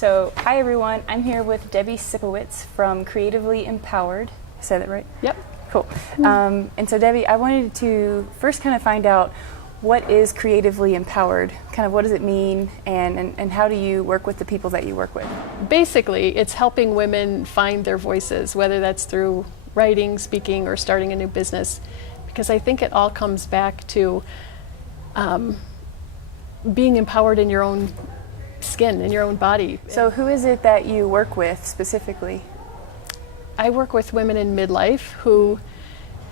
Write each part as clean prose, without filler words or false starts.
So, hi everyone. I'm here with Debbie Sipowicz from Creatively Empowered. I said that right? Yep. Cool. And so, Debbie, I wanted to first kind of find out what is Creatively Empowered? Kind of what does it mean, and how do you work with the people that you work with? Basically, it's helping women find their voices, whether that's through writing, speaking, or starting a new business, because I think it all comes back to being empowered in your own skin, in your own body. So who is it that you work with specifically? I work with women in midlife who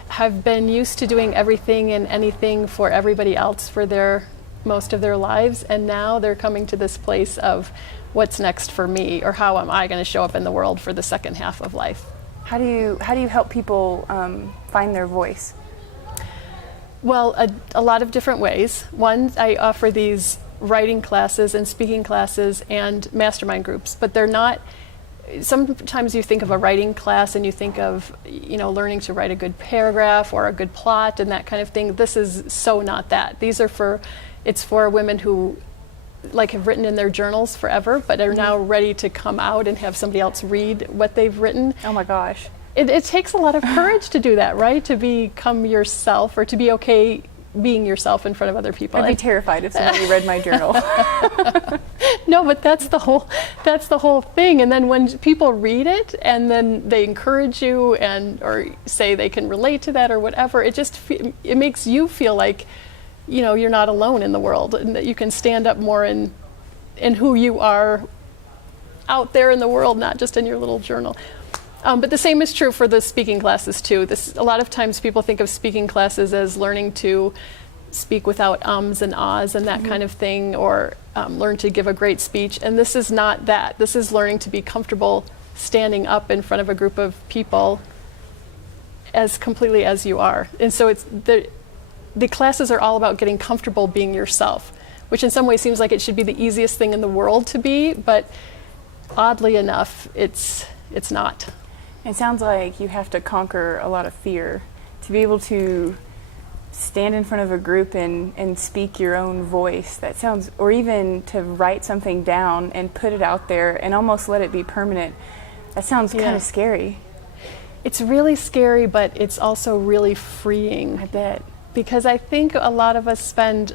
have been used to doing everything and anything for everybody else for most of their lives, and now they're coming to this place of what's next for me, or how am I going to show up in the world for the second half of life. How do you help people find their voice? Well, a lot of different ways. One, I offer these writing classes and speaking classes and mastermind groups, but they're not. Sometimes you think of a writing class and you think of, learning to write a good paragraph or a good plot and that kind of thing. This is so not that. It's for women who have written in their journals forever, but are now ready to come out and have somebody else read what they've written. Oh my gosh. It takes a lot of courage to do that, right? To become yourself, or to be okay being yourself in front of other people. I'd be terrified if somebody read my journal. No, but that's the whole thing. And then when people read it and then they encourage you or say they can relate to that or whatever, it makes you feel like, you're not alone in the world, and that you can stand up more in who you are out there in the world, not just in your little journal. But the same is true for the speaking classes too. A lot of times people think of speaking classes as learning to speak without ums and ahs and that kind of thing, or learn to give a great speech. And this is not that. This is learning to be comfortable standing up in front of a group of people as completely as you are. And so the classes are all about getting comfortable being yourself, which in some ways seems like it should be the easiest thing in the world to be, but oddly enough, it's not. It sounds like you have to conquer a lot of fear to be able to stand in front of a group and speak your own voice. Or even to write something down and put it out there and almost let it be permanent. That sounds kind of scary. It's really scary, but it's also really freeing. I bet. Because I think a lot of us spend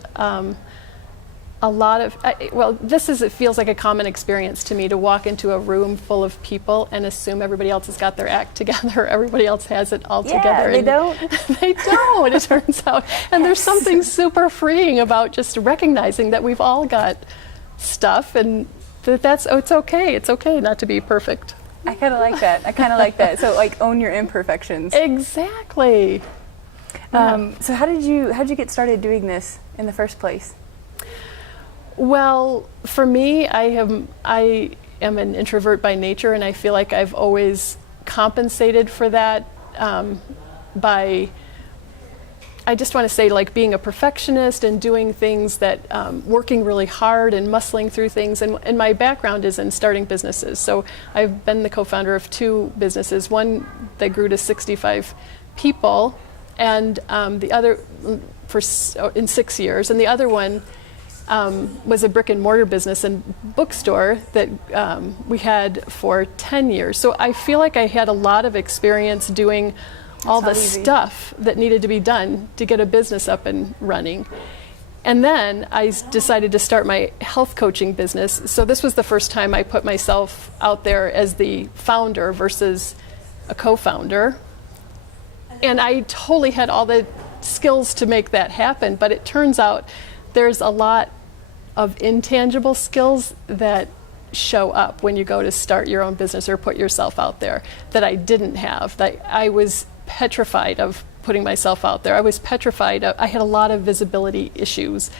it feels like a common experience to me, to walk into a room full of people and assume everybody else has got their act together, everybody else has it all together. They don't. They don't, it turns out. And there's something super freeing about just recognizing that we've all got stuff, and it's okay. It's okay not to be perfect. I kind of like that. So own your imperfections. Exactly. So how did you get started doing this in the first place? Well, for me, I am an introvert by nature, and I feel like I've always compensated for that by, I just want to say, being a perfectionist and doing things that, working really hard and muscling through things. And my background is in starting businesses. So I've been the co-founder of 2 businesses, one that grew to 65 people, and the other in 6 years, and the other one was a brick and mortar business and bookstore that we had for 10 years. So I feel like I had a lot of experience doing all the stuff that needed to be done to get a business up and running. And then I decided to start my health coaching business. So this was the first time I put myself out there as the founder versus a co-founder. And I totally had all the skills to make that happen, but it turns out there's a lot of intangible skills that show up when you go to start your own business or put yourself out there that I didn't have. That I was petrified of putting myself out there. I was petrified. I had a lot of visibility issues.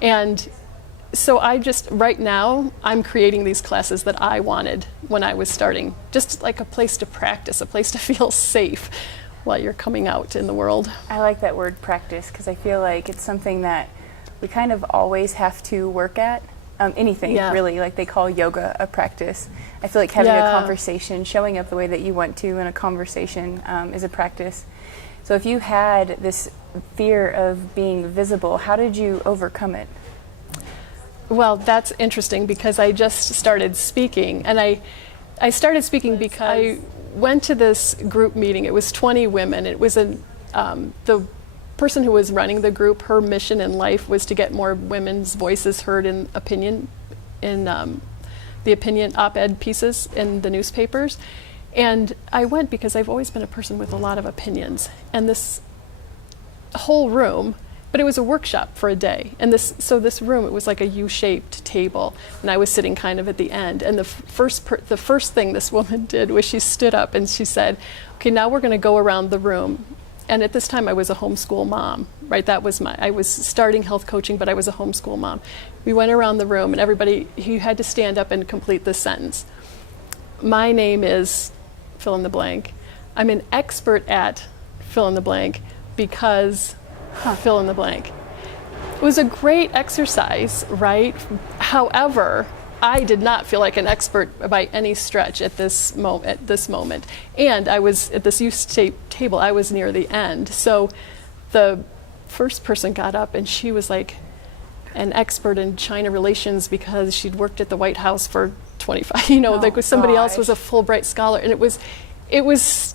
And so right now, I'm creating these classes that I wanted when I was starting. Just like a place to practice, a place to feel safe while you're coming out in the world. I like that word, practice, because I feel like it's something that we kind of always have to work at. Anything, really. Like they call yoga a practice. I feel like having a conversation, showing up the way that you want to in a conversation is a practice. So if you had this fear of being visible, how did you overcome it? Well, that's interesting because I just started speaking, and I started speaking because I went to this group meeting. It was 20 women. It was the person who was running the group, her mission in life was to get more women's voices heard in the opinion op-ed pieces in the newspapers. And I went because I've always been a person with a lot of opinions. And this whole room, but it was a workshop for a day. And this room, it was like a U-shaped table, and I was sitting kind of at the end. And the first thing this woman did was she stood up and she said, "Okay, now we're going to go around the room." And at this time, I was a homeschool mom, right? I was starting health coaching, but I was a homeschool mom. We went around the room, and everybody, you had to stand up and complete this sentence. My name is fill in the blank. I'm an expert at fill in the blank because fill in the blank. It was a great exercise, right? However, I did not feel like an expert by any stretch at this moment. And I was at this U-shaped table, I was near the end. So the first person got up and she was like an expert in China relations because she'd worked at the White House for 25, like somebody else was a Fulbright scholar. And it was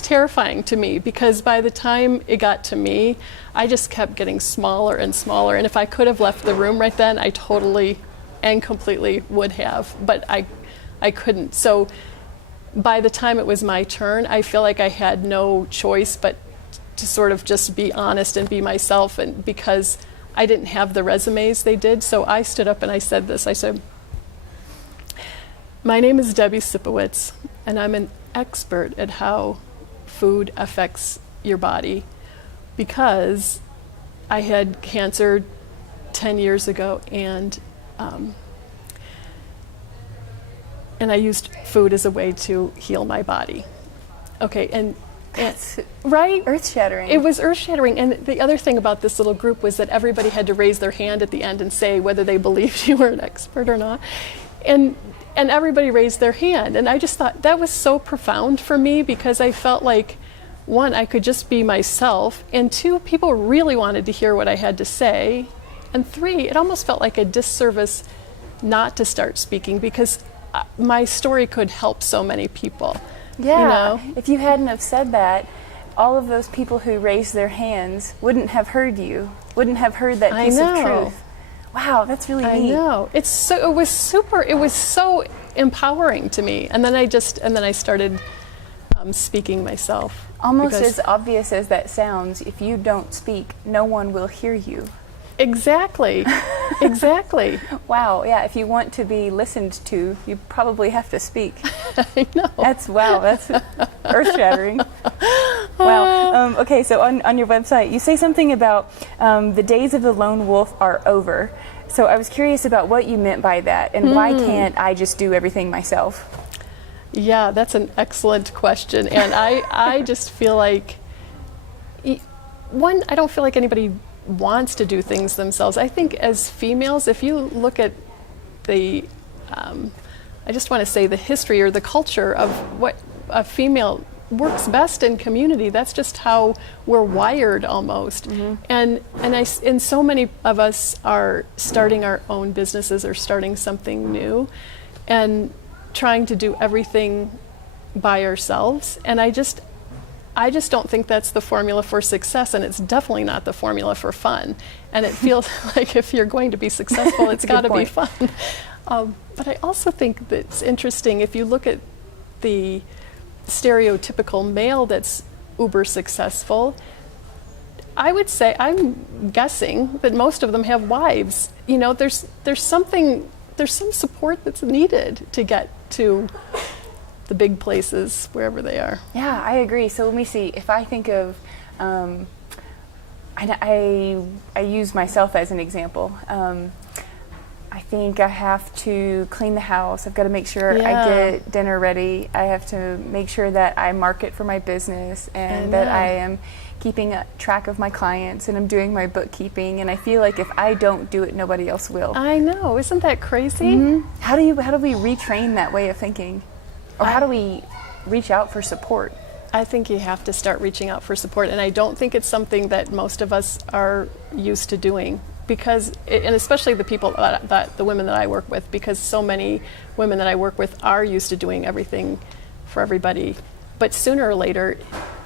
terrifying to me because by the time it got to me, I just kept getting smaller and smaller. And if I could have left the room right then, I totally and completely would have, but I couldn't. So by the time it was my turn, I feel like I had no choice but to sort of just be honest and be myself, and because I didn't have the resumes they did. So I stood up and I said this. I said, "My name is Debbie Sipowicz, and I'm an expert at how food affects your body because I had cancer 10 years ago, and I used food as a way to heal my body." Okay, and right? Earth-shattering. It was earth-shattering. And the other thing about this little group was that everybody had to raise their hand at the end and say whether they believed you were an expert or not. And everybody raised their hand. And I just thought that was so profound for me because I felt like, one, I could just be myself, and two, people really wanted to hear what I had to say. And three, it almost felt like a disservice not to start speaking because my story could help so many people. Yeah, if you hadn't have said that, all of those people who raised their hands wouldn't have heard you, wouldn't have heard that piece of truth. Wow, that's really neat. I know. It was so empowering to me. And then I started speaking myself. Almost as obvious as that sounds, if you don't speak, no one will hear you. Exactly. Exactly. Wow, yeah, if you want to be listened to, you probably have to speak. I know. That's earth-shattering. Wow. Okay, so on your website, you say something about the days of the lone wolf are over. So I was curious about what you meant by that, and why can't I just do everything myself? Yeah, that's an excellent question. And I just feel like, one, I don't feel like anybody wants to do things themselves. I think as females, if you look at I just want to say the history or the culture of what a female works best in community, that's just how we're wired almost. And so many of us are starting our own businesses or starting something new and trying to do everything by ourselves. And I just don't think that's the formula for success, and it's definitely not the formula for fun. And it feels like if you're going to be successful, it's got to be fun. But I also think that it's interesting if you look at the stereotypical male that's uber successful. I would say, I'm guessing that most of them have wives. There's some support that's needed to get to the big places, wherever they are. Yeah, I agree. So let me see. If I think of, I use myself as an example. I think I have to clean the house. I've got to make sure I get dinner ready. I have to make sure that I market for my business and that I am keeping track of my clients and I'm doing my bookkeeping. And I feel like if I don't do it, nobody else will. I know. Isn't that crazy? Mm-hmm. How do we retrain that way of thinking? Or how do we reach out for support? I think you have to start reaching out for support. And I don't think it's something that most of us are used to doing because, and especially the people that the women that I work with, because so many women that I work with are used to doing everything for everybody. But sooner or later,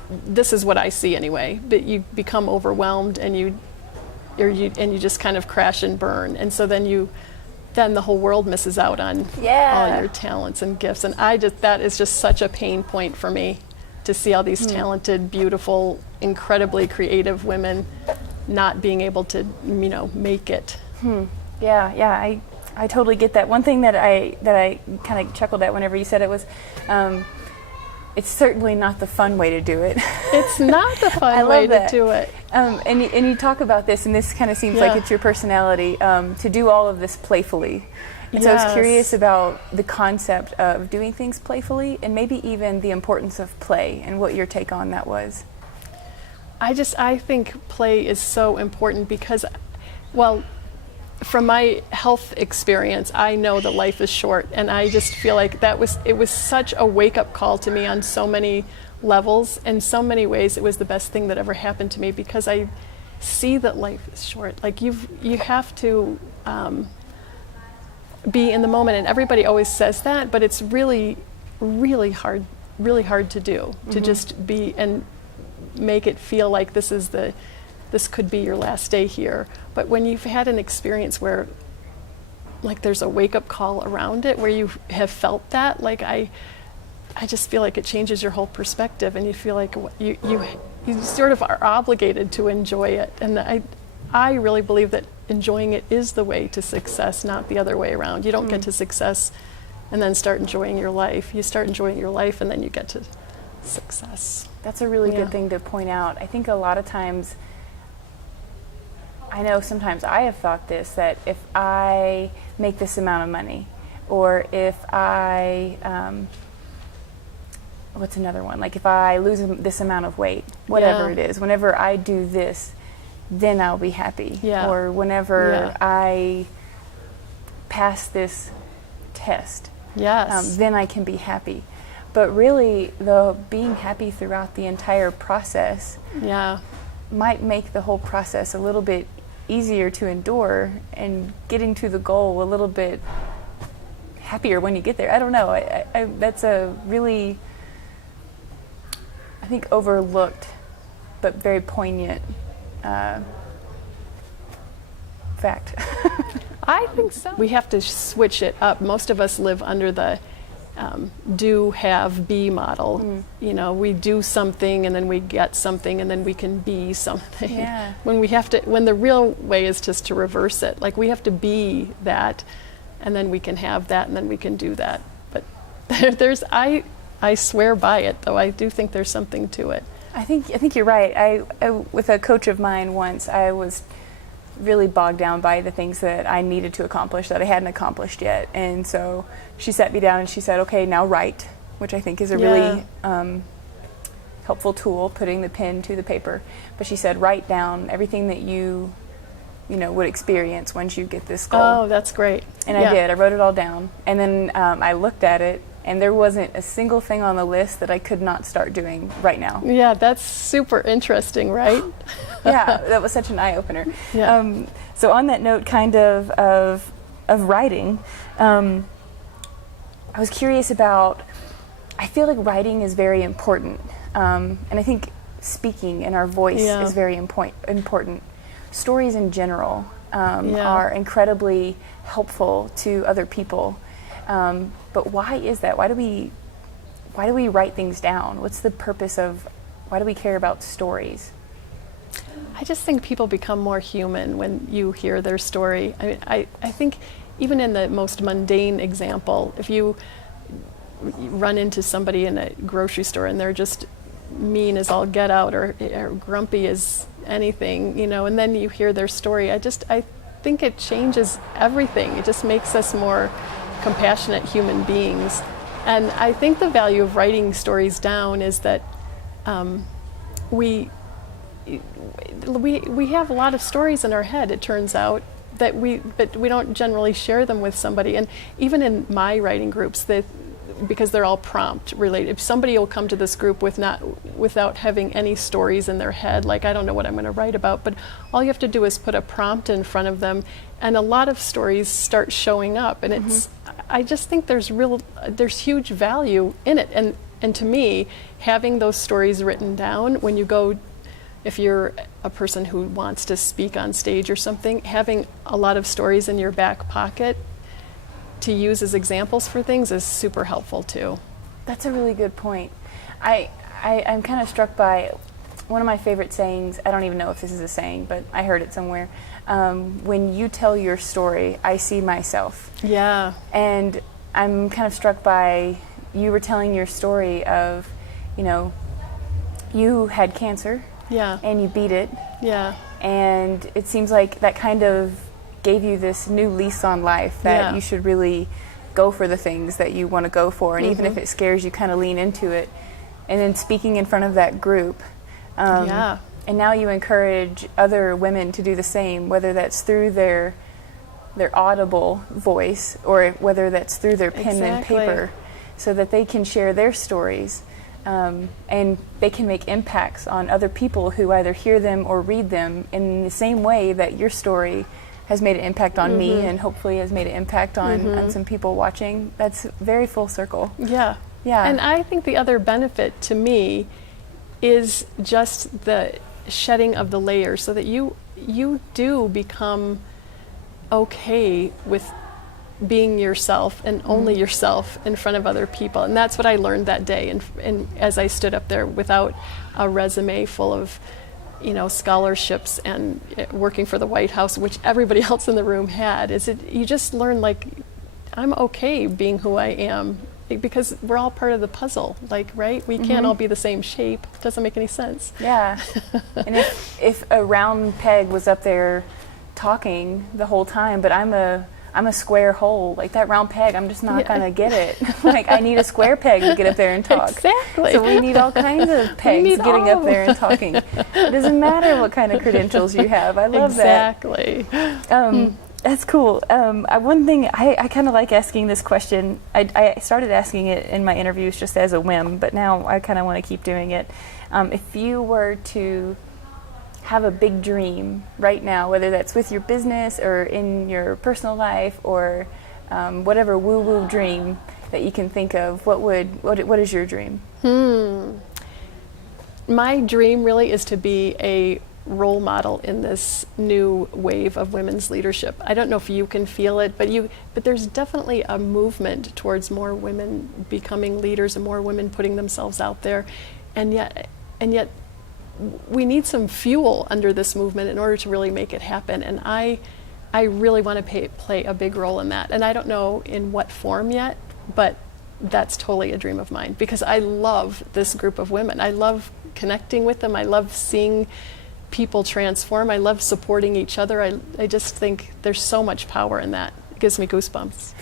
this is what I see anyway, that you become overwhelmed and you just kind of crash and burn. And so then the whole world misses out on all your talents and gifts. And that is just such a pain point for me, to see all these talented, beautiful, incredibly creative women not being able to, make it. Yeah, I totally get that. One thing that I kind of chuckled at whenever you said it was, it's certainly not the fun way to do it. It's not the fun way to do it. And you talk about this, and this kind of seems like it's your personality, to do all of this playfully. And so I was curious about the concept of doing things playfully, and maybe even the importance of play, and what your take on that was. I think play is so important because, from my health experience, I know that life is short, and I just feel like it was such a wake-up call to me on so many levels. In so many ways, it was the best thing that ever happened to me, because I see that life is short. Like, you have to be in the moment, and everybody always says that, but it's really, really hard to do, to just be and make it feel like this could be your last day here. But when you've had an experience where, like, there's a wake-up call around it, where you have felt that, like, I just feel like it changes your whole perspective, and you feel like you sort of are obligated to enjoy it. And I really believe that enjoying it is the way to success, not the other way around. You don't get to success and then start enjoying your life. You start enjoying your life, and then you get to success. That's a really good thing to point out. I think a lot of times, I know sometimes I have thought this, that if I make this amount of money, or if I, what's another one? Like, if I lose this amount of weight, whatever it is, whenever I do this, then I'll be happy. Or whenever I pass this test, then I can be happy. But really, the being happy throughout the entire process might make the whole process a little bit easier to endure, and getting to the goal a little bit happier when you get there. I don't know. That's a really, I think, overlooked but very poignant fact. I think so. We have to switch it up. Most of us live under the do, have, be model. We do something, and then we get something, and then we can be something. When the real way is just to reverse it. Like, we have to be that, and then we can have that, and then we can do that. But I swear by it, though. I do think there's something to it. I think you're right. I with a coach of mine once, I was really bogged down by the things that I needed to accomplish that I hadn't accomplished yet. And so she sat me down and she said, okay, now write, which I think is a really helpful tool, putting the pen to the paper. But she said, write down everything that you would experience once you get this goal. Oh, that's great. And I did. I wrote it all down. And then I looked at it, and there wasn't a single thing on the list that I could not start doing right now. Yeah, that's super interesting, right? Yeah, that was such an eye-opener. So on that note, kind of writing, I was curious about, I feel like writing is very important. And I think speaking in our voice is very important. Stories in general are incredibly helpful to other people. But why is that? Why do we write things down? What's the purpose of, why do we care about stories? I just think people become more human when you hear their story. I think even in the most mundane example, if you run into somebody in a grocery store and they're just mean as all get out, or grumpy as anything, and then you hear their story, I think it changes everything. It just makes us more compassionate human beings. And I think the value of writing stories down is that we have a lot of stories in our head, it turns out, but we don't generally share them with somebody. And even in my writing groups, because they're all prompt related. If somebody will come to this group without having any stories in their head, like I don't know what I'm going to write about, but all you have to do is put a prompt in front of them, and a lot of stories start showing up. And it's, I just think there's huge value in it. And to me, having those stories written down when you go, if you're a person who wants to speak on stage or something, having a lot of stories in your back pocket to use as examples for things is super helpful too. That's a really good point. I'm kind of struck by one of my favorite sayings. I don't even know if this is a saying, but I heard it somewhere. When you tell your story, I see myself. Yeah. And I'm kind of struck by, you were telling your story of, you had cancer. Yeah. And you beat it. Yeah. And it seems like that kind of gave you this new lease on life, that you should really go for the things that you want to go for, and even if it scares you, kind of lean into it. And then speaking in front of that group, and now you encourage other women to do the same, whether that's through their audible voice or whether that's through their pen and paper, so that they can share their stories, and they can make impacts on other people who either hear them or read them in the same way that your story has made an impact on me, and hopefully has made an impact on some people watching. That's very full circle. Yeah. Yeah. And I think the other benefit to me is just the shedding of the layers, so that you do become okay with being yourself and only yourself in front of other people. And that's what I learned that day. And as I stood up there without a resume full of scholarships and working for the White House, which everybody else in the room had, you just learn, like, I'm okay being who I am, because we're all part of the puzzle, right? We can't all be the same shape. It doesn't make any sense. Yeah. And if a round peg was up there talking the whole time, but I'm a square hole, like that round peg, I'm just not gonna get it. Like, I need a square peg to get up there and talk. Exactly. So we need all kinds of pegs getting up there and talking. It doesn't matter what kind of credentials you have. I love exactly. that. That's cool. One thing, I kind of like asking this question. I started asking it in my interviews just as a whim, but now I kind of want to keep doing it. If you were to have a big dream right now, whether that's with your business or in your personal life, or whatever woo-woo dream that you can think of, what is your dream? My dream really is to be a role model in this new wave of women's leadership. I don't know if you can feel it, but there's definitely a movement towards more women becoming leaders and more women putting themselves out there, and yet we need some fuel under this movement in order to really make it happen. And I really want to play a big role in that. And I don't know in what form yet, but that's totally a dream of mine, because I love this group of women. I love connecting with them. I love seeing people transform. I love supporting each other. I just think there's so much power in that. It gives me goosebumps.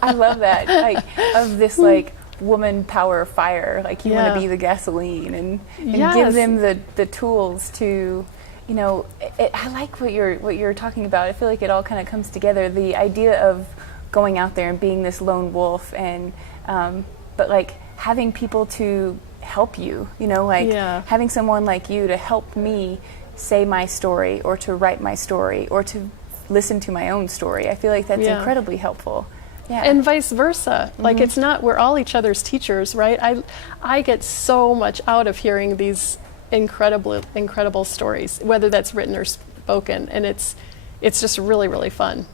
I love that. Like, of this, like, woman power fire, like you want to be the gasoline and give them the tools to, I like what you're talking about. I feel like it all kind of comes together. The idea of going out there and being this lone wolf, and but like having people to help you, having someone like you to help me say my story, or to write my story, or to listen to my own story. I feel like that's incredibly helpful. Yeah. And vice versa. Like, it's not, we're all each other's teachers, right? I get so much out of hearing these incredible stories, whether that's written or spoken, and it's just really, really fun.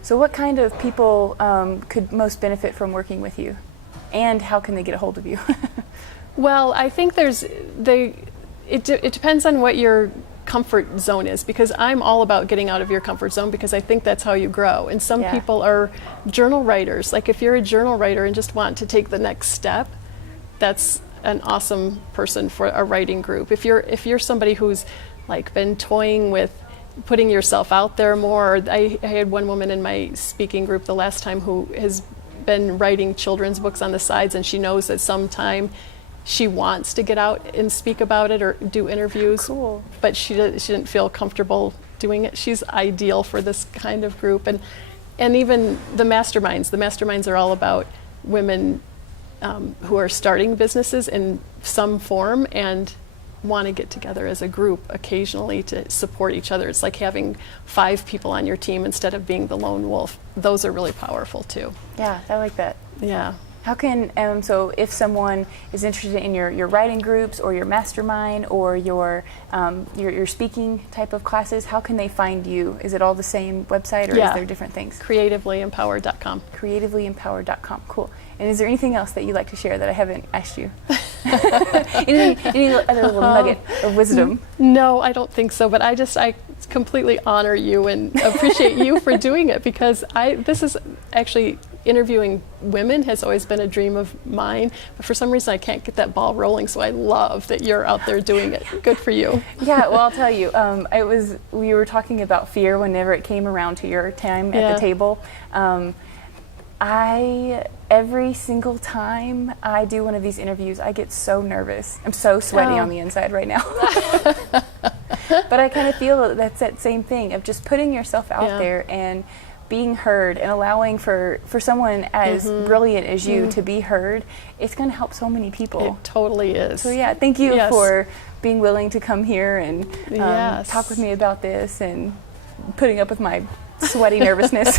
So what kind of people could most benefit from working with you, and how can they get a hold of you? Well, I think it depends on what your comfort zone is, because I'm all about getting out of your comfort zone, because I think that's how you grow. And some people are journal writers. Like, if you're a journal writer and just want to take the next step, that's an awesome person for a writing group. If you're somebody who's like been toying with putting yourself out there more, I had one woman in my speaking group the last time who has been writing children's books on the sides, and she knows that sometime she wants to get out and speak about it or do interviews, but she didn't feel comfortable doing it. She's ideal for this kind of group. And even the masterminds are all about women who are starting businesses in some form and want to get together as a group occasionally to support each other. It's like having 5 people on your team instead of being the lone wolf. Those are really powerful too. Yeah, I like that. Yeah. How can, so if someone is interested in your writing groups or your mastermind or your speaking type of classes, how can they find you? Is it all the same website, or is there different things? Creativelyempowered.com. Creativelyempowered.com. Cool. And is there anything else that you'd like to share that I haven't asked you? any other little nugget of wisdom? No, I don't think so. But I completely honor you and appreciate you for doing it, because this is actually, interviewing women has always been a dream of mine, but for some reason I can't get that ball rolling, so I love that you're out there doing it. Good for you. Yeah, well, I'll tell you, we were talking about fear whenever it came around to your time at the table. Every single time I do one of these interviews, I get so nervous. I'm so sweaty on the inside right now. But I kind of feel that's that same thing of just putting yourself out there and being heard, and allowing for someone as brilliant as you to be heard. It's going to help so many people. It totally is. So yeah, thank you for being willing to come here and talk with me about this and putting up with my sweaty nervousness.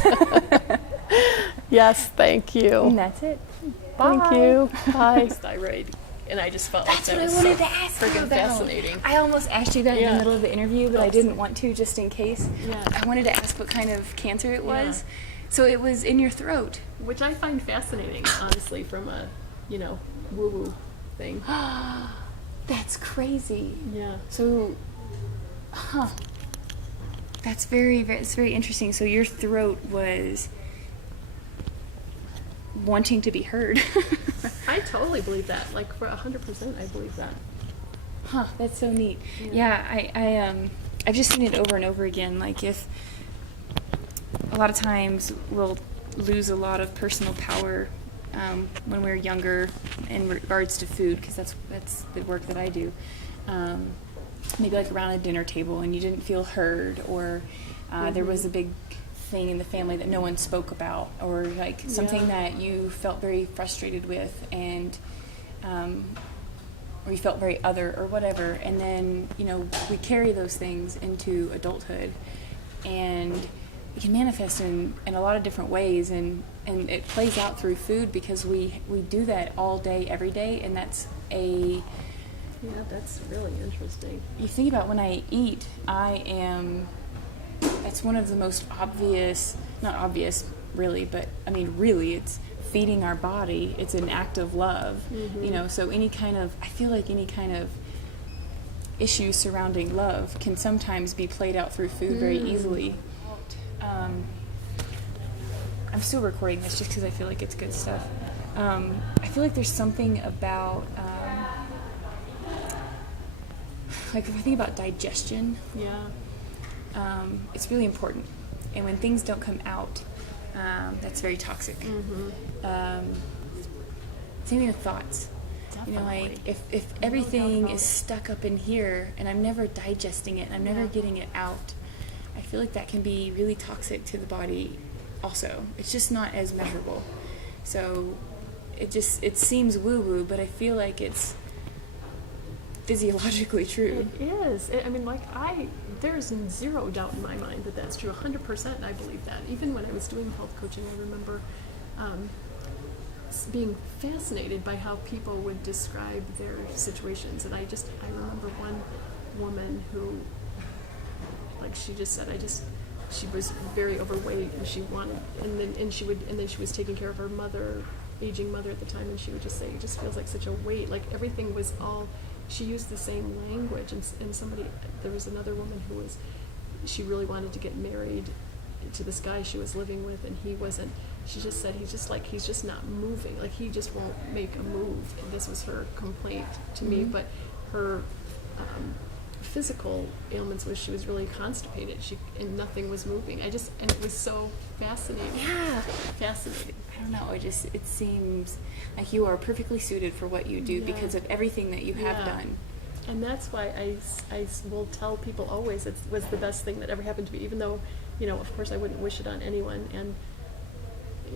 Yes, thank you. And that's it. Bye. Thank you. Bye. Thyroid. And I just felt that's like that what was I wanted to ask you about. Fascinating. I almost asked you that in the middle of the interview, but I didn't want to, just in case. Yeah. I wanted to ask what kind of cancer it was. So it was in your throat. Which I find fascinating, honestly, from a, woo-woo thing. That's crazy. Yeah. So, that's it's very interesting. So your throat was wanting to be heard. I totally believe that. Like, for 100%, I believe that. Huh, that's so neat. Yeah, I've just seen it over and over again. Like, if a lot of times we'll lose a lot of personal power when we're younger in regards to food, because that's the work that I do. Maybe like around a dinner table and you didn't feel heard, or there was a big thing in the family that no one spoke about, or like something that you felt very frustrated with, and or you felt very other or whatever, and then we carry those things into adulthood, and it can manifest in a lot of different ways, and it plays out through food, because we do that all day every day, and that's really interesting. You think about when I eat, that's one of the most obvious, not obvious really, but I mean really, it's feeding our body. It's an act of love, so I feel like any kind of issue surrounding love can sometimes be played out through food very easily. I'm still recording this just because I feel like it's good stuff. I feel like there's something about like if I think about digestion, it's really important, and when things don't come out, that's very toxic. Same thing with thoughts. Definitely. Like if everything is stuck up in here and I'm never digesting it and I'm never getting it out, I feel like that can be really toxic to the body also. It's just not as measurable. So it seems woo-woo, but I feel like it's physiologically true. It is. There's zero doubt in my mind that that's true. 100% I believe that. Even when I was doing health coaching, I remember being fascinated by how people would describe their situations. And I remember one woman who, like, she just said, she was very overweight, and she wanted, and then she was taking care of her aging mother at the time, and she would just say, it just feels like such a weight. Like, everything was all, she used the same language, and there was another woman she really wanted to get married to this guy she was living with, and he wasn't. She just said he's just not moving, like he just won't make a move. And this was her complaint to me, but her physical ailments was she was really constipated, and nothing was moving. And it was so fascinating. Yeah, fascinating. I don't know. It seems like you are perfectly suited for what you do because of everything that you have done. And that's why I will tell people always it was the best thing that ever happened to me, even though, of course I wouldn't wish it on anyone. And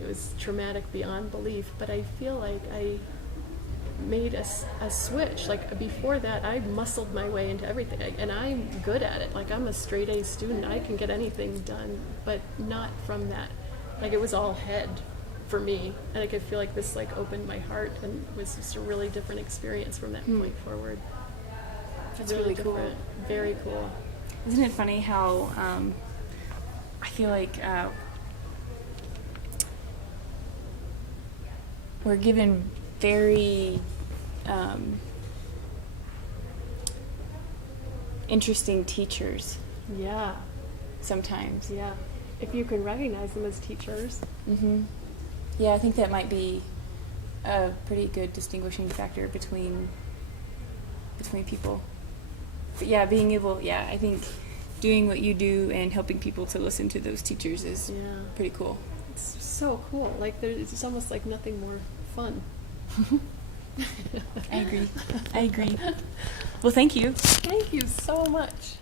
it was traumatic beyond belief, but I feel like I made a switch. Like before that, I muscled my way into everything, and I'm good at it. Like I'm a straight A student, I can get anything done, but not from that. Like it was all head for me, and I could feel like this like opened my heart, and it was just a really different experience from that point forward. That's really cool. Different. Very cool. Isn't it funny how I feel like we're given very interesting teachers Yeah. sometimes. Yeah. If you can recognize them as teachers. Mm-hmm. Yeah, I think that might be a pretty good distinguishing factor between people. But yeah, being able, I think doing what you do and helping people to listen to those teachers is pretty cool. It's so cool. Like it's almost like nothing more fun. I agree. Well, thank you. Thank you so much.